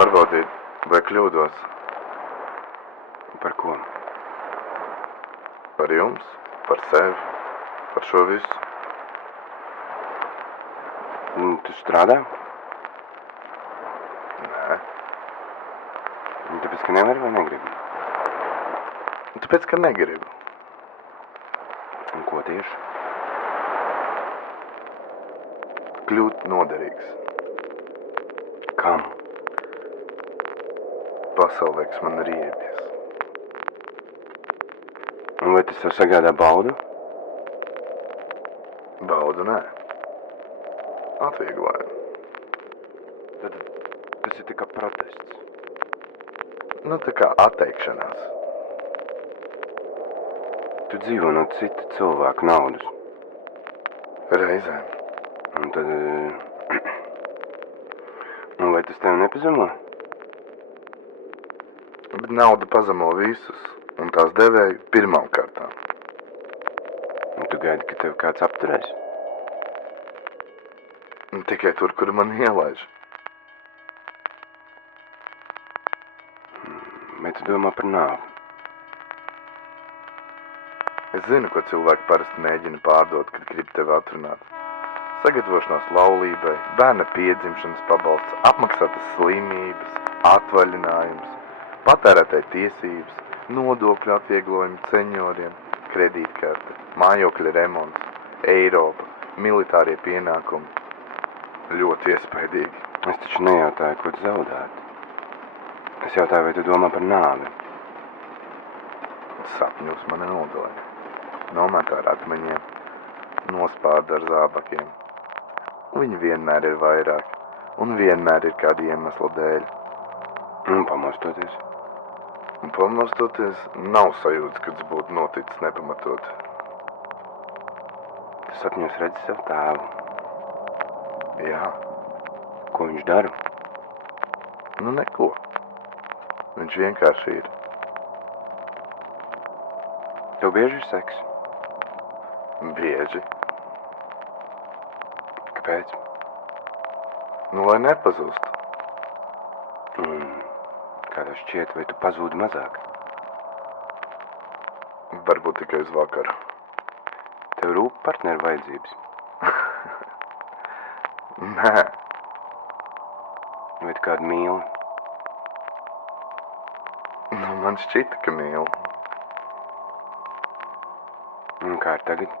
pārbaudīt, vai kļūdos. Par ko? Par jums, par sevi, par šo visu. Tu strādā? Nē. Tāpēc, ka nevari vai negribi? Tāpēc, ka negribu. Un ko tieši? Kļūt noderīgs. Kam? Pasaulē, kas man ir iebies. Un vai tas tev sagādā baudu? Baudu nē. Atvieglojumu. Tad tas ir tikai protests. Nu, tā kā atteikšanās. Tu dzīvo no cita cilvēka naudas. Reizēm. Un tad... Un vai tas tev nepazemo? Bet nauda pazemo visus, un tās devēju pirmām kārtām. Un tu gaidi, ka tev kāds apturēs? Un tikai tur, kur man ielaiž. Vai tu domā par nāvi? Es zinu, ko cilvēki parasti mēģina pārdot, kad grib tevi atrunāt. Sagatavošanās laulībai, bērna piedzimšanas pabalsts, apmaksātas slimības, atvaļinājums, patērētāju tiesības, nodokļu atvieglojumi ceņoriem, kredītkarte, mājokļa remonts, Eiropa, militārie pienākumi. Ļoti iespaidīgi. Es taču nejautāju, ko tu zaudētu. Es jautāju, vai tu domā par nāvi? Sapņos mani nodalē. Nometā ar akmeņiem, nospārda ar zābakiem. Viņi vienmēr ir vairāk, un vienmēr ir kādi iemesli dēļ. Un pamostoties? Un pamostoties nav sajūtas, ka tas būtu noticis nepamatot. Tu sapņos redzi savu tēvu. Jā. Ko viņš dara? Nu neko. Viņš vienkārši ir. Tev bieži ir seks? Bieži. Kāpēc? Nu, lai nepazustu. Un kā tev šķiet, vai tu pazūdi mazāk? Varbūt tikai uz vakaru. Tev rūp partneru vajadzības? Nē. Vai tu kādu mīli? Nu, man šķita, ka mīlu. Un kā ir tagad?